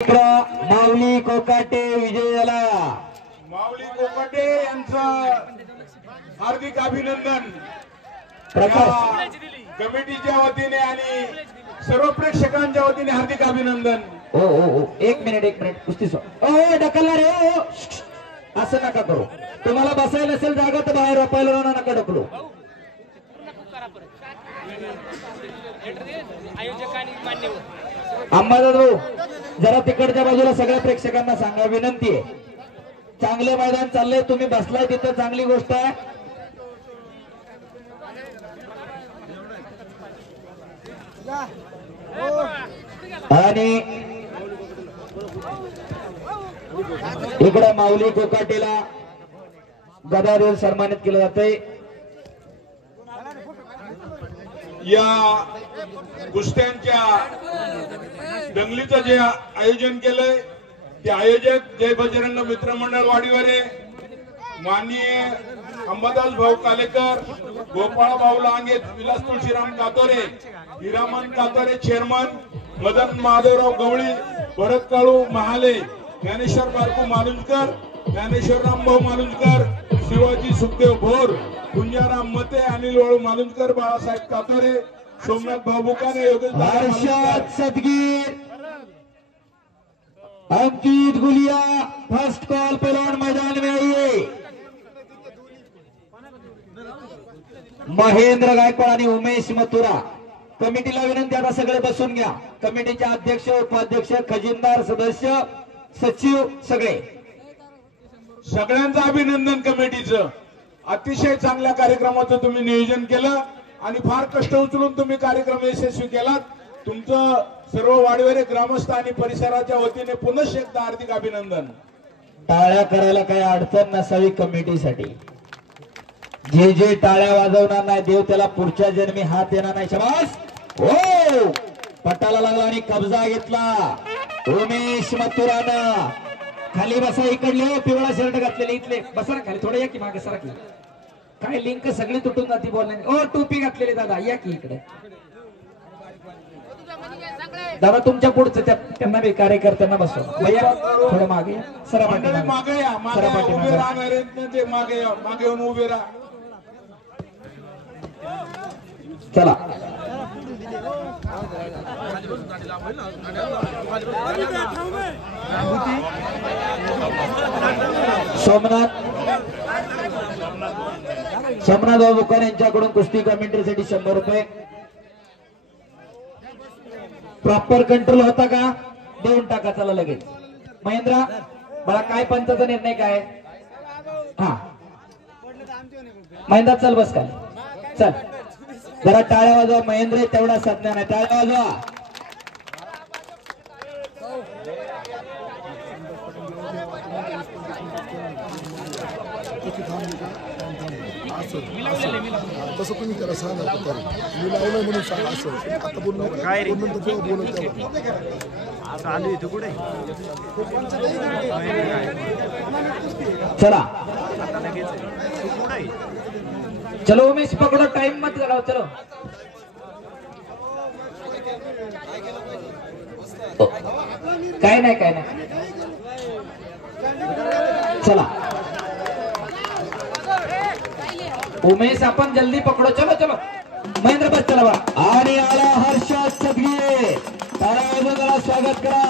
माऊली कोकाटे विजय झाला। माऊली कोकाटे यांचं हार्दिक अभिनंदन कमिटीच्या वतीने आणि सर्व प्रेक्षकांच्या वतीने हार्दिक अभिनंदन। ओ ओ ओ एक मिनिट कुस्ती ढकलला रे ओ असं नका करू। तुम्हाला बसायला नसेल जागा तर बाहेर वापायला नका ढकलू। अंबादास जरा तिकडच्या बाजूला सगळ्या प्रेक्षकांना सांगा विनंती आहे। चांगले मैदान चाललंय, तुम्ही बसलाय तिथं चांगली गोष्ट आहे। आणि इकडे माऊली कोकाटेला गदा देऊन सन्मानित केलं जातंय। या कुस्त्यांच्या दंगलीचं जे आयोजन केलंय ते आयोजक जय बजरंग मित्र मंडळ वाडीवाले माननीय अंबादास भाऊ कालेकर, गोपाळ भाऊ लांगे, विलास तुळशीराम कातोरे, हिरामन कातोरे चेअरमन, मदन माधवराव गवळी, भरत काळू महाले, ज्ञानेश्वर बारकू मालुंजकर, ज्ञानेश्वर रामभाऊ मालुंजकर, शिवाजी सुखदेव भोर, कुंजाराम मते, अनिल वाळू मालुंजकर, बाळासाहेब कातोरे, सोमनाथ भाऊ बुकाने, योगेश सदगीर, अंकित गुलिया फर्स्ट कॉल पहलवान मैदान में आइए। महेंद्र गायकवाड आणि उमेश मथुरा कमिटीला विनंती आता सगळे बसून घ्या। कमिटीचे अध्यक्ष, उपाध्यक्ष, खजिनदार, सदस्य, सचिव सगळ्यांचं अभिनंदन। कमिटीचं अतिशय चांगल्या कार्यक्रमाचं तुम्ही नियोजन केलं आणि फार कष्ट उचलून तुम्ही कार्यक्रम यशस्वी केलात। तुमचं सर्व वाडीवाले ग्रामस्थ आणि परिसराच्या वतीने पुनश्च एकदा हार्दिक अभिनंदन। टाळ्या करायला काही अडचण नसावी कमिटीसाठी। जे जे टाळ्या वाजवणार नाही देव त्याला पुढच्या जन्मी हात येणार नाही। शाबास हो पटाला लागला आणि कब्जा घेतला उमेश मथुरानं। खाली बसा, इकडले पिवळा शर्ट घातलेले इथले बसा ना खाली, थोडं या की मागे सरा की। काय लिंक सगळी तुटून जाती बोलण्याने। ओ टोपी घातलेले दादा या की इकडे। दादा तुमच्या पुढचं त्यांना बी कार्यकर्त्यांना बसवा भैया, थोडं मागे या, सरा पाठी मागे या, उभे राहणार आहेत मागे या, मागे येऊन उभे राहा। चला सोमनाथ बाबू बुकर यांच्याकडून कुस्ती कमेंट्रीसाठी 100 रुपये। प्रॉपर कंट्रोल होता का देऊन टाका चला लगेच। महेंद्रा मला काय पंचाचा निर्णय काय? हा महेंद्रा चल बस काय चल जरा टाळ्या वाजवा। महेंद्र तेवढा साधना नाही, टाळ्या वाजवा। तसं तुम्ही करा, सांगा मी लावलं म्हणून सांगा असं आता बोलून काय चालू इथं कुठे चला चलो उमेश पकड़ो, टाइम मत लगाओ, चलो काय नाही चला उमेश अपन जल्दी पकड़ो, चलो चलो महेंद्र बस चला बा। आणि आला हर्षद सदगीर, टाळ्या स्वागत करा।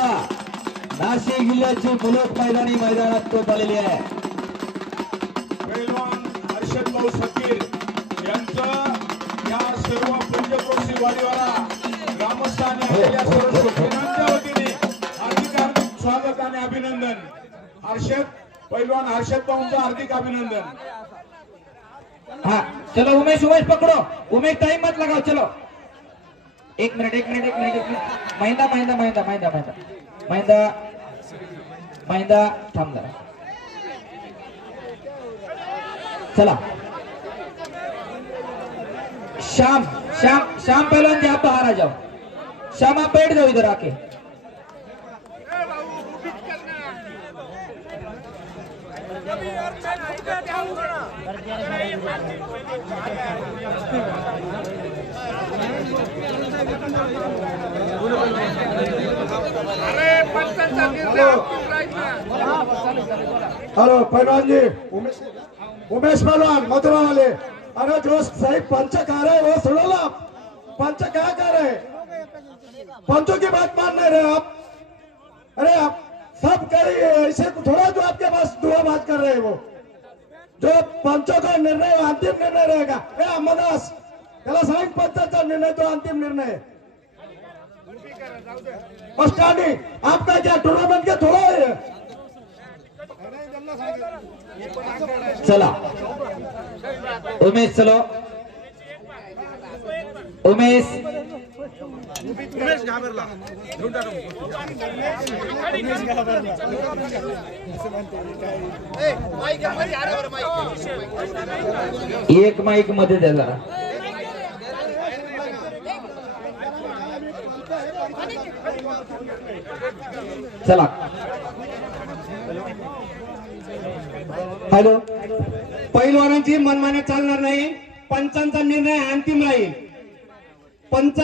नाशिक जिल्ह्याची मुलुक मैदानात तो आलेली आहे। पैलवान हर्षद भाऊ सदगीर यांचं या सर्व पंचक्रोशी वाडीवाला ग्रामस्थांनी आलेल्या सर्व शौकीनांच्या वतीने हार्दिक स्वागत आणि अभिनंदन। पैलवान हर्षद भाऊंचं हार्दिक अभिनंदन। हाँ चलो उमेश पकड़ो, उमेश टाइम मत लगाओ, चलो एक मिनट महिंदा थांब जरा। चला श्याम पहलवान जी आप बाहर आ जाओ। श्याम आप बैठ जाओ इधर आके। हेलो पहलवान जी, उमेश पहलवान मथुरा वाले। अरे जो सही पंच कह रहे वो सुनो ना, पंच क्या कह रहे? पंचों की बात मान नहीं रहे आप। अरे आप सब करिए ऐसे थोड़ा, जो आपके पास दुआ बात कर रहे हैं वो जो पंचों का निर्णय अंतिम निर्णय रहेगा। अहमदास त्याला सांग, पंचाचा निर्णय तो अंतिम निर्णय है। पस्टानी आपका क्या टूर्नामेंट के थोड़ा है? चला उमेश, चलो उमेश, घाबरला। एक माईक मध्ये द्या जरा. चला हॅलो, पैलवानांची मनमानी चालणार नाही. पंचांचा निर्णय अंतिम राहील. पंच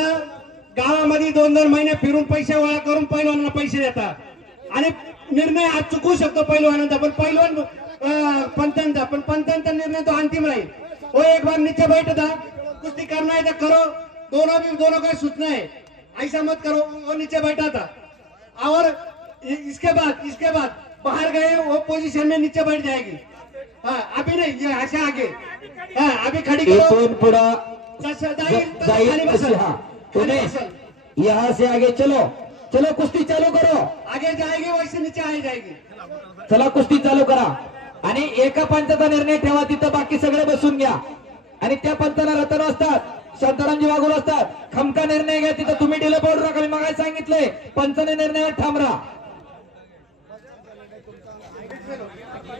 गावामध्ये 2-2 महिने फिरून पैसे गोळा करून पैलवानांना पैसे देतात आणि निर्णय आज चुकू शकतो पैलवानांचा, पण पैलवान पंचांचा, पण पंचांचा निर्णय तो अंतिम राहील. वो एक बार नीचे बैठ था, कुश्ती करना है तो करो, दोनों का सूचना है, ऐसा मत करो. वो नीचे बैठा था और इसके बाद बाहर गए, वो पोजीशन में नीचे बैठ जाएगी. हाँ, अभी नहीं, ये ऐसे आगे. हाँ, अभी खड़ी करो. इथून पुढं खाली बसल. हाँ, उमेश यहाँ से आगे चलो, चलो कुस्ती चालू करो. आगे जाएगी वैसे नीचे आ जाएगी. चला कुस्ती चालू करा आणि एका पंचाचा निर्णय ठेवा, तिथं बाकी सगळे बसून घ्या आणि त्या पंचाला रतन असतात, शांतारामजी वाघोल असतात. खमका निर्णय घ्या, तिथं तुम्ही डिले पडू नका. मी मागे सांगितलंय, पंचाने निर्णयावर ठाम राहा.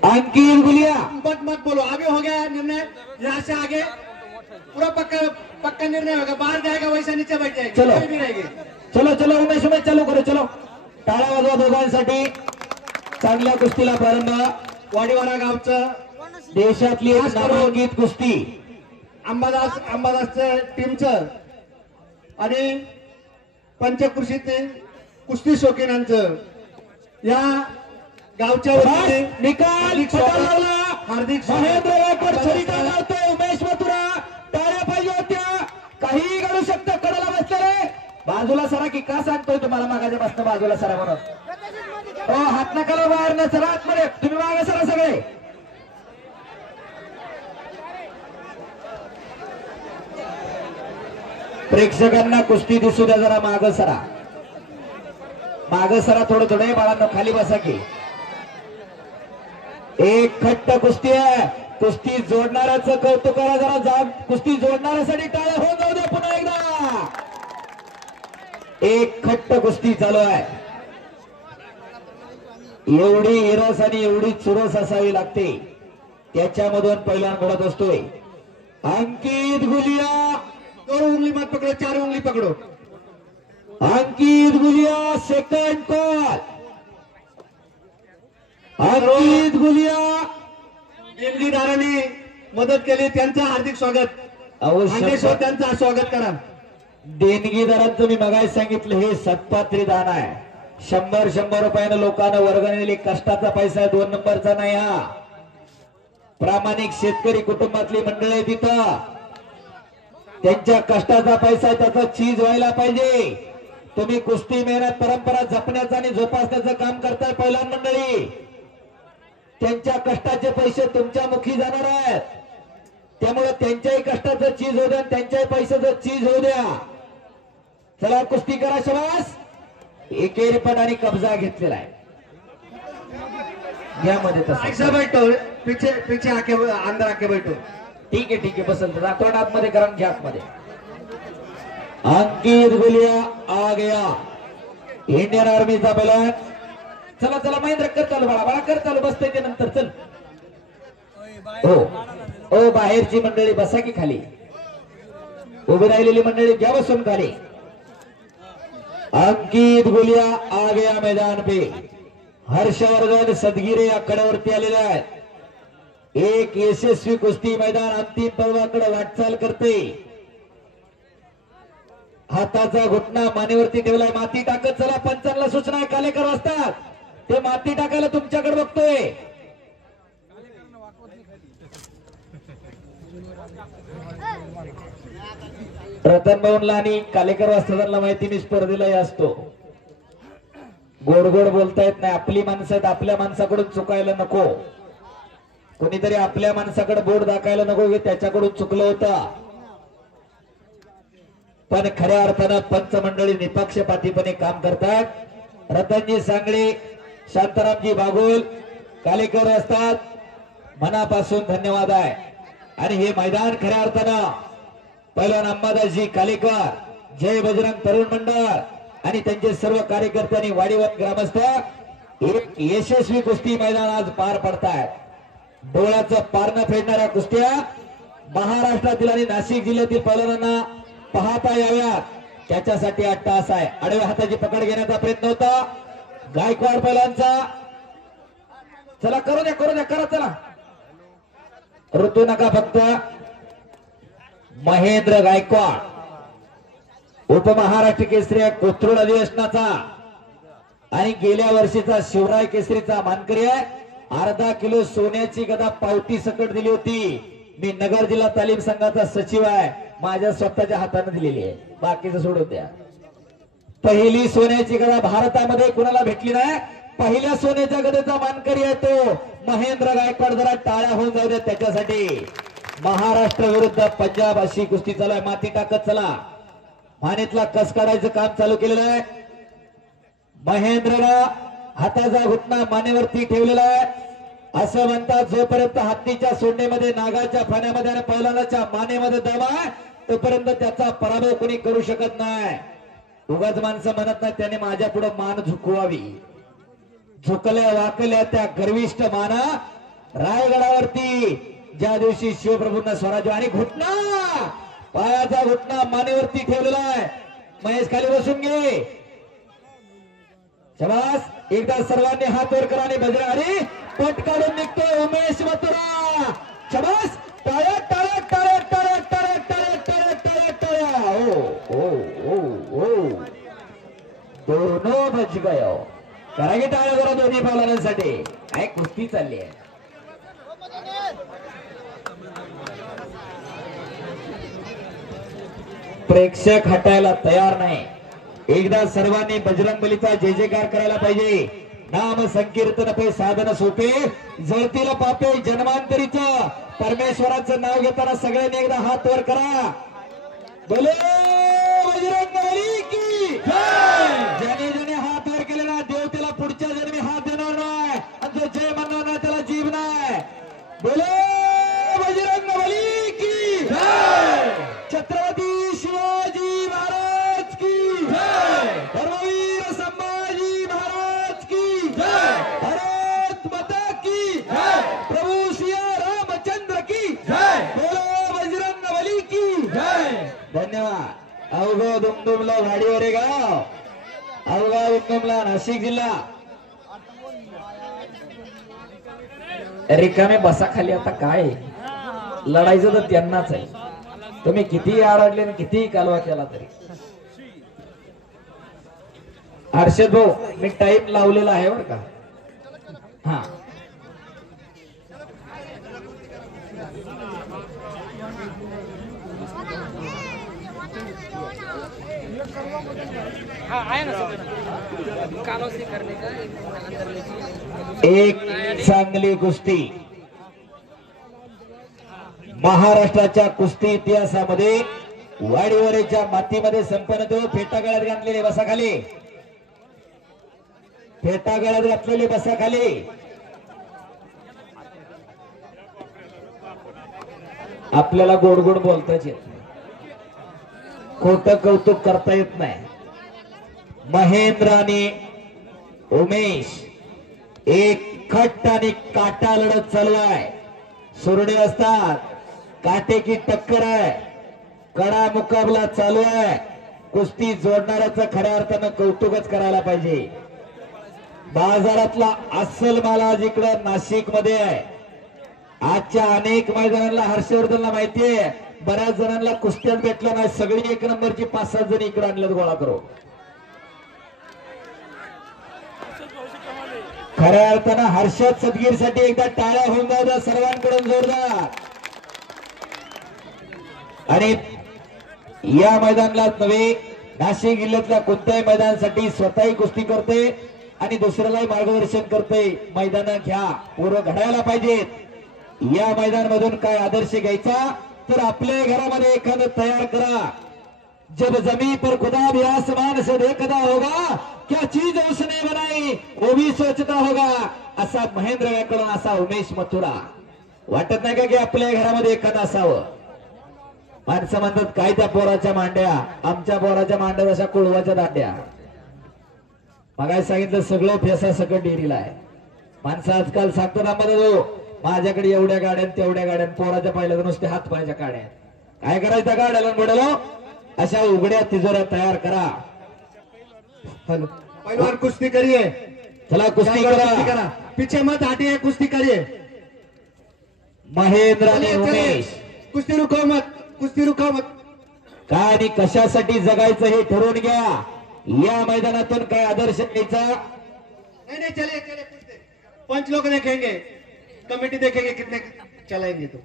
अंकित गुलिया मत बोलो, अभी हो गया निर्णय. यहाँ से आगे पूरा पक्का निर्णय होगा. बाहर जाएगा वैसा नीचे बैठ जाएगी. चलो. कोई भी रहेगी. चलो चलो उमेश चालू करो. चलो टाळ्या वाजवा दोघांसाठी. चांगल्या कुस्तीला प्रारंभ. वाडीवाडा गावचं देशातली एक नामांकित कुस्ती अंबादासचं टीमचं आणि पंचकृषीतील कुस्ती शौकीनांचं या गावच्या वतीने निकाल हार्दिक स्वागत. हार्दिक महेंद्र वाकड छडिका लावतोय. उमेश मथुरा टाळ्या पाहिजे होत्या. काही घडू शकतं. कडाला बसलं रे. बाजूला सरा की का सांगतोय तुम्हाला मागाच्या बसतं बाजूला सरा म्हणून. हो, हात नकाला बाहेर न सरा आतमध्ये. तुम्ही मागे सरा सगळे. प्रेक्षकांना कुस्ती दिसू द्या जरा. माग सरा, माग सरा थोडं थोडं. बाळांनो खाली बसा की. एक खट्ट कुस्ती आहे. कुस्ती जोडणाऱ्याचं कौतुक करा जरा. जाग कुस्ती जोडणाऱ्यासाठी टाळ्या होऊन जाऊ द्या पुन्हा एकदा. एक खट्ट कुस्ती चालू आहे. एवढी हिरस आणि एवढी चुरस असावी लागते, त्याच्यामधून पहिला घडत असतोय. अंकित गुलिया 2 उंगली मत पकड़ो, 4 उंगली पकड़ो. अंकित गुलिया सेकंड कॉल. अंकित गुलिया देणगीदारांनी मदत केली, त्यांचं हार्दिक स्वागत. अवश्य. त्यांचं स्वागत करा. देणगीदारांचं मी मगाशी सांगितलं, हे सत्पात्री दान आहे. 100 रुपयानं लोकांना वर्गणी दिली. कष्टाचा पैसा आहे, 2 नंबरचा नाही. हा प्रामाणिक शेतकरी कुटुंबातली मंडळी आहे तिथं. त्यांच्या कष्टाचा पैसा आहे, त्याचा चीज व्हायला पाहिजे. तुम्ही कुस्ती मेहनत परंपरा जपण्याचं आणि जोपासण्याचं काम करताय पहिल्यान मंडळी. त्यांच्या कष्टाचे पैसे तुमच्या मुखी जाणार आहेत. त्यामुळे त्यांच्याही कष्टाचं चीज होऊ द्या, त्यांच्याही पैशाचं चीज होऊ द्या. चला कुस्ती करा. शबास. एकेरीपट आणि कब्जा घेतलेला आहे. यामध्ये ऐसा बैठो, पीछे आके अंदर आके बैठो. ठीक आहे बसल. रातोड आतमध्ये करा, घ्या आतमध्ये. अंकित गुलिया आ गया, इंडियन आर्मीचा पहिलवान. चला चला महेंद्र कर चालू. बाळा कर चालू. बसतंय ते नंतर. चल. हो बाहेरची मंडळी बसा की खाली. उभी राहिलेली मंडळी घ्या बसून खाली. अंकित गुलिया आ गया मैदान पे. हर्षवर्धन सदगिरे या कड्यावरती आलेले आहेत. एक यशस्वी कुस्ती मैदान अंतिम पर्वाकडे वाटचाल करते. हाताचा घुटना मानेवरती ठेवलाय, माती टाकत चला. पंचांना सूचना आहे, कालेकर असतात ते माती टाकायला तुमच्याकडे बघतोय. रतन भाऊनला आणि कालेकर वाजताना माहिती मी स्पर्धेलाही असतो. गोड गोड बोलता येत नाही. आपली माणसं आहेत, आपल्या माणसाकडून चुकायला नको. कोणीतरी आपल्या माणसाकडे बोट दाखायला नको की त्याच्याकडून चुकलं होतं. पण खऱ्या अर्थानं पंच मंडळी निपक्षपातीपणे काम करतात. रतनजी सांगळे, शांतारामजी बागुल, कालेकर असतात, मनापासून धन्यवाद आहे. आणि हे मैदान खऱ्या अर्थानं पहिलवान अंबादासजी कालेकर, जय बजरंग तरुण मंडळ आणि त्यांचे सर्व कार्यकर्ते आणि वाडीवर ग्रामस्थ एक यशस्वी कुस्ती मैदान आज पार पडतायत. डोळ्याचं पारणं फेडणाऱ्या कुस्त्या महाराष्ट्रातील आणि नाशिक जिल्ह्यातील पैलवानांना पाहता याव्यात त्याच्यासाठी 8 तास आहे. आडव्या हाताची पकड घेण्याचा प्रयत्न होता गायकवाड पैलवानचा. चला करू द्या करा चला. ऋतू नका फक्त. महेंद्र गायकवाड उपमहाराष्ट्र केसरी कोथरूड अधिवेशनाचा आणि गेल्या वर्षीचा शिवराय केसरीचा मानकरी आहे. अर्धा किलो सोन्याची गदा पावती सकट दिली होती. मी नगर जिल्हा तालीम संघाचा सचिव आहे, माझ्या स्वतःच्या हाताने दिलेली आहे, बाकीचं सोडून द्या. पहिली सोन्याची गदा भारतामध्ये कुणाला भेटली नाही. पहिल्या सोन्याच्या गदेचा मानकरी आहे तो महेंद्र गायकवाड. जरा टाळ्या होऊन जाऊ द्या त्याच्यासाठी. महाराष्ट्र विरुद्ध पंजाब अशी कुस्ती चालू आहे. माती टाकत चला. मानेतला कस काढायचं काम चालू केलेलं आहे. महेंद्रनं हाताचा घुटना मानेवरती ठेवलेला आहे. असं म्हणतात जोपर्यंत हत्तीच्या सोंडेमध्ये, नागाच्या फाण्यामध्ये आणि पैलवानाच्या मानेमध्ये दम आहे तोपर्यंत त्याचा पराभव कोणी करू शकत नाही. उगाच माणसं म्हणत नाही त्याने माझ्या पुढे मान झुकवावी. झुकल्या वाकल्या त्या गर्विष्ठ माना रायगडावरती ज्या दिवशी शिवप्रभूंना स्वराज्य आणि घुटना, पायाचा घुटना मानेवरती ठेवलेला आहे. महेश खाली बसून घे. शबास. एकदा सर्वांनी हात वर करा आणि बजरंग हरी पट काढून निघतोय उमेश मथुरा. शबास. टाळ्या टाळ्या टाळ्या टाळ्या टाळ्या टाळ्या टाळ्या टाळ्या टाळ्या. ओ दोनों बच गयो. करा की टाळ्या जरा दोन्ही पैलवानांसाठी. काय कुस्ती चालली आहे. प्रेक्षक हटायला तयार नाही. एकदा सर्वांनी बजरंगबलीचा जय जयकार करायला पाहिजे. नाम संकीर्तन पे साधन सोपे, जळतील पापे जन्मांतरीच. परमेश्वराचं नाव घेताना सगळ्यांनी एकदा हात वर करा. बोले बजरंगबली की जय. ज्याने ज्याने हात वर केलेला देव त्याला पुढच्या जन्मी हात देणार नाही आणि जो जय म्हणणार नाही त्याला जीव नाही. बोले बजरंगबली की जय. छत्रपती शिवाजी महाराज की जय. धर्मवीर संभाजी महाराज की जय. भारत माता की जय. प्रभू श्री रामचंद्र की जय. बोलो बजरंगबली की जय. धन्यवाद. अवघा दुमदुमला वाडीवर आहे गाव. अवघा दुमदुमला नाशिक जिल्हा. रिकामे बसा खाली. आता काय लढायचं तर त्यांनाच आहे. तुम्ही कितीही आरडले आणि कितीही कालवा केला तरी. हर्षद भाऊ मी टाइम लावलेला आहे बरं का. हा एक चांगली कुस्ती महाराष्ट्राच्या कुस्ती इतिहासामध्ये वाडीवरेच्या मातीमध्ये संपन्न तो. फेटा गळ्यात घातलेले बसा खाली. फेटा गळ्यात घातलेले बसा खाली. आपल्याला गोड गोड बोलताच येत नाही, खोटं कौतुक करता येत नाही. महेंद्र आणि उमेश एक खट्ट आणि काटा लढत चालू आहे. सुरडे असतात, काटेकी टक्कर आहे, कडा मुकाबला चालू आहे. कुस्ती जोडणाऱ्याचं खऱ्या अर्थानं कौतुकच करायला पाहिजे. बाजारातला अस्सल माल आज इकडं नाशिक मध्ये आहे. आजच्या अनेक मैदानाला हर्षवर्धनला माहितीये बऱ्याच जणांना कुस्त्यात भेटलं नाही. सगळी एक नंबरची 5-7 जण इकडे आणल्यात गोळा करू. खऱ्या अर्थानं हर्षद सदगीर साठी एकदा टाळ्या होऊन जाऊ सर्वांकडून जोरदार. आणि या मैदानाला नव्हे, नाशिक जिल्ह्यातल्या कोणत्याही मैदानासाठी स्वतःही कुस्ती करते आणि दुसऱ्यालाही मार्गदर्शन करते. मैदान घ्या, पोरं घडायला पाहिजेत. या मैदानामधून काय आदर्श घ्यायचा तर आपल्या घरामध्ये एखादं तयार करा. जब जमी पर खुदा भी आसमान से देखता होगा, क्या चीज उसने बनाई वो भी सोचता होगा. असा महेंद्र गायकवाड, असा उमेश मथुरा. वाटत नाही का की आपल्या घरामध्ये एखादं असावं. माणसं म्हणतात काय त्या पोराच्या मांड्या, आमच्या पोराच्या मांड्या अशा कुळवाच्या दांड्या. मगाय सांगितलं सगळं फेसा सकट डेरीला आहे. माणसं आजकाल सांगतात आम्हाला माझ्याकडे एवढ्या गाड्या तेवढ्या गाड्या, पोराच्या पाहिल्या तर नुसते हात पायाच्या गाड्या. काय करायचं त्या गाड्याला बुडालो, अशा उघड्या तिजोऱ्या तयार करा. पहलवान कुस्ती करिए, चला कुस्ती करा. पीछे मत हटिए, कुस्ती करिए. महेंद्र आणि उमेश, कुस्ती रुको मत, कुस्ती रुको मत. काय आणि कशासाठी जगायचं हे ठरवून घ्या. या मैदानातून काय आदर्श घ्यायचा. नहीं चले चले कुस्ती. पंच लोग देखेंगे, कमेटी देखेंगे कितने चलाएंगे. तो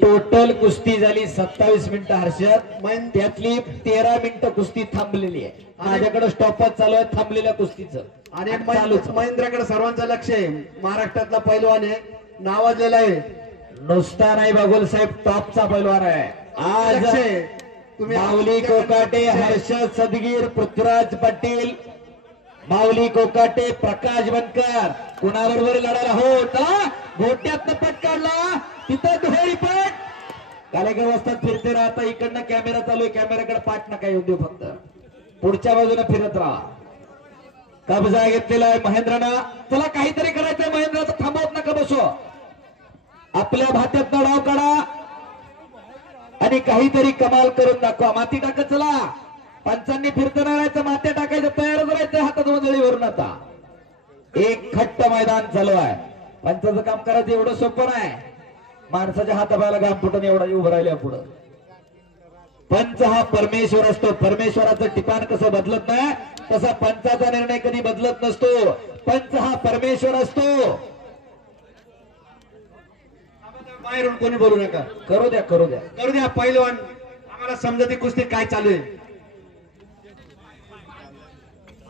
टोटल कुस्ती झाली 27 मिनिटं हर्षद. त्यातली 13 मिनिटं कुस्ती थांबलेली आहे. माझ्याकडे स्टॉपच चालू आहे थांबलेल्या कुस्तीचं. आणि चालूच. महेंद्रकडे सर्वांचं लक्ष आहे. महाराष्ट्रातला पैलवान आहे, नावाजलेला आहे. नुसता नाही बागुल साहेब, टॉपचा पैलवान आहे. आज लक्ष आहे. तुम्ही माऊली कोकाटे, हर्षद सदगीर, पृथ्वीराज पाटील, माऊली कोकाटे, प्रकाश बनकर कुणाबरोबर लढायला. हो चला, गोट्यातनं पट काढला, तिथं दुहेरी पट. कालेगाव वाजतात फिरते राहता. इकडनं कॅमेरा चालू आहे, कॅमेराकडे पाठ नका येऊ देऊ, फक्त पुढच्या बाजूने फिरत राहा. कब्जा घेतलेला आहे महेंद्रनं. चला काहीतरी करायचंय महेंद्राचं, थांबवत नका बसो. आपल्या भात्यात डाव काढा आणि काहीतरी कमाल करून दाखवा. माती टाकत चला. पंचांनी फिरताना राहायचं, माती टाकायचं, तयारच राहायचं. हातात वंजळी भरून आता एक खट्ट मैदान चालू आहे. पंचाचं काम करायचं एवढं सोपं नाही. माणसाच्या हातापायाला घाम फुटून एवढा उभं राहिल्या पुढं. पंच हा परमेश्वर असतो. परमेश्वराचं ठिकाण कसं बदलत नाही, तसा पंचाचा निर्णय कधी बदलत नसतो. पंच हा परमेश्वर असतो. बाहेरून कोणी बोलू नका. करू द्या, करू द्या, करू द्या. पैलवान आम्हाला समजते कुस्ती काय चालू आहे.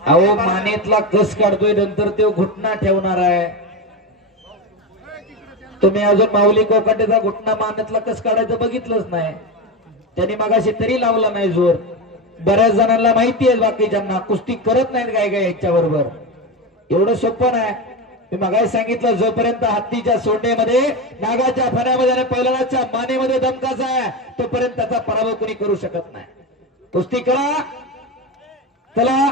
अहो मानेतला कस काढतोय, नंतर तो घुटना ठेवणार आहे. तुम्ही अजून माऊली कोकाटेचा घुटना मानेतला कस काढायचं बघितलंच नाही. त्यांनी मगाशी तरी लावला नाही जोर. बऱ्याच जणांना माहिती आहे, बाकीच्यांना कुस्ती करत नाहीत काय काय याच्या बरोबर. एवढं सोपं नाही. मी मगाशी सांगितलं, जोपर्यंत हत्तीच्या सोंडेमध्ये, नागाच्या फण्यामध्ये आणि पैलवानाच्या मानेमध्ये दमकाचा आहे, तोपर्यंत त्याचा पराभव कोणी करू शकत नाही. कुस्ती करा. चला,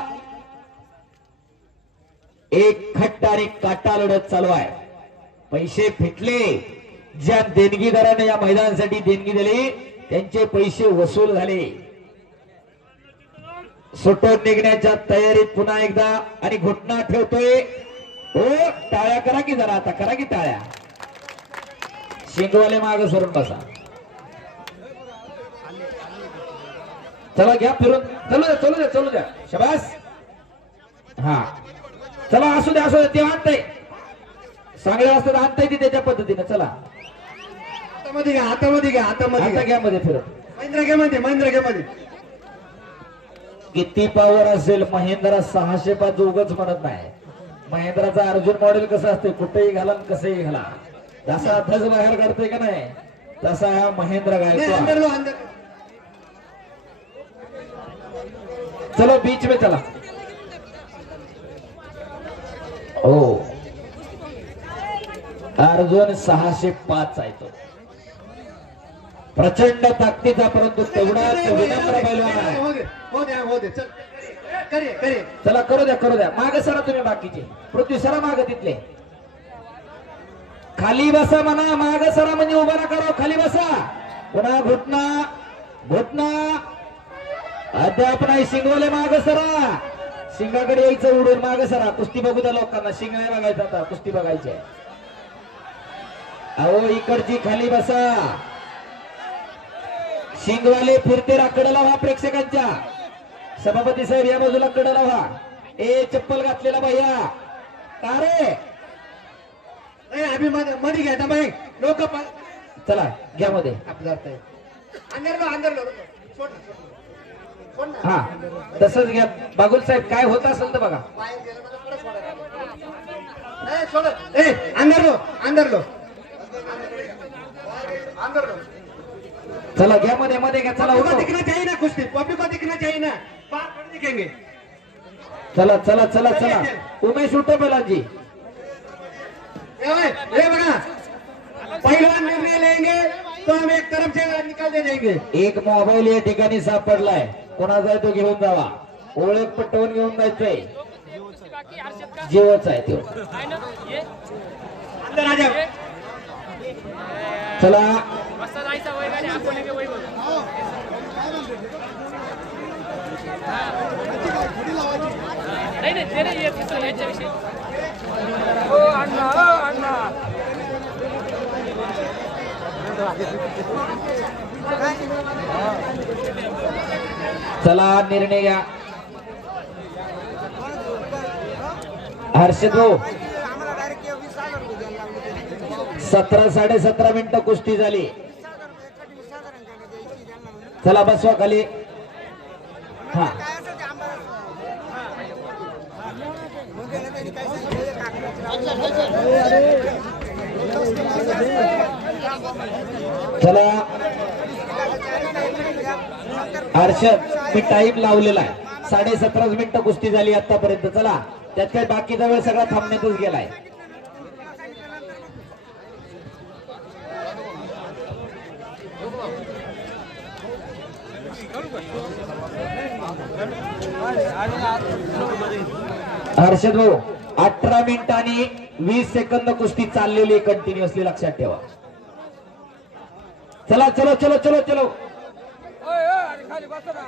एक खट्ट आणि काटा लढत चालू आहे. पैसे फिटले. ज्या देणगीदाराने या मैदानासाठी देणगी दिली त्यांचे पैसे वसूल झाले. सुटून निघण्याच्या तयारीत पुन्हा एकदा आणि घुटना ठेवतोय. हो, टाळ्या करा की जरा, आता करा की टाळ्या. शिंगवाले माग सरून बसा. चला घ्या फिरून. चलू द्या, चलू द्या, चलू द्या. शाबास. हा चला, असू द्या, असू द्या. ते आणतंय, चांगले असतात आणताय ती त्याच्या पद्धतीने. चला हातामध्ये घ्या, हातामध्ये घ्या, हातामध्ये आता घ्या मध्ये फिरत. महेंद्र घ्या मध्ये, महेंद्र घ्या मध्ये. किती पॉवर असेल महेंद्रा 605 उगाच म्हणत नाही. महेंद्राचा अर्जुन मॉडेल कसं असते, कुठेही घाला कसंही घाला. जसा धज बाहेर काढतोय का नाही, तसा हा महेंद्र गायकवाड. चलो बीच में चला. हो, अर्जुन 605 आहे तो. प्रचंड ताकदीचा, परंतु तेवढाच विनम्र पैलवान आहे. हो दे, चल करिए करिए. चला करू द्या, करू द्या. मागे सरा तुम्ही बाकीचे. पृथ्वी सरा मागे तिथले. खाली बसा म्हणा, मागे सरा म्हणजे उभा ना करो, खाली बसा. पुन्हा घुटना घुटना. अद्याप नाही. शिंगवले मागे सरा. शिंगाकडे यायचं उडून. मागे सरा. कुस्ती बघू द्या लोकांना. शिंग नाही बघायचं, आता कुस्ती बघायची आहे. अहो इकडची खाली बसा. शिंगवाले फिरते कडला व्हा प्रेक्षकांच्या. सभापती साहेब या बाजूला कडला व्हा. ए चप्पल घातलेला भैया का रे? अभि मध्ये घ्या ना बाई लोक चला घ्या मध्ये. हा तसंच घ्या. बागुल साहेब काय होत असेल तर बघा. अंदर लो चला घ्या मध्ये मध्ये घ्या. चला उठो. दिखना चाहिए ना कुश्ती, पब्लिक को दिखना चाहिए ना. बाहर दिखेंगे. चला चला चला चला. उमेश उठो बेलाजी. ये बघा पहलवान निर्णय लेंगे तो हम एक तरफ से निकल दे जाएंगे. एक मोबाईल या ठिकाणी सापडलाय. कोणाचा आहे तो घेऊन जावा. ओळख पटवून घेऊन जायचंय. जीवच आहे तो. अंदर आ जाओ. चला चला निर्णय घ्या. हर्षद भाऊ 17 17.5 मिनिटं कुस्ती झाली. चला बसवा खाली. हा चला हर्षद मी टाइम लावलेला आहे. 17.5 मिनिटं कुस्ती झाली आतापर्यंत. चला त्यात काय बाकीचा वेळ सगळा थांबण्यातच गेलाय. हर्षद भाऊ 18 मिनिट आणि 20 सेकंद कुस्ती चाललेली कंटिन्युअसली लक्षात ठेवा. चला चलो चलो चलो चलो.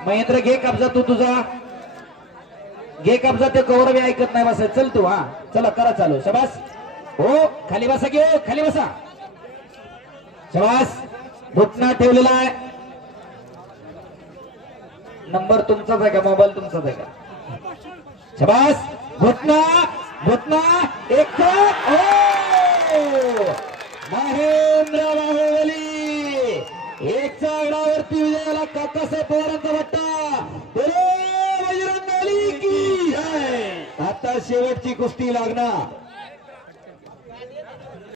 महेंद्र घे कब्जा. तू तुझा घे कब्जा. ते गौरव ऐकत नाही बसाय. चल तू. हा चला करा चालू. शबास. हो खाली बसा. घे खाली बसा. शबास. घुटना ठेवलेला आहे. नंबर तुमचाच आहे का? मोबाईल तुमचाच आहे का? शबास. घुटना घुटना. एक महेंद्र बाहुबली. एक चागडावरती विजयाला काकासाहेब पवारांचा वाटता. बजरंग बली की जय. आता शेवटची कुस्ती लागणार.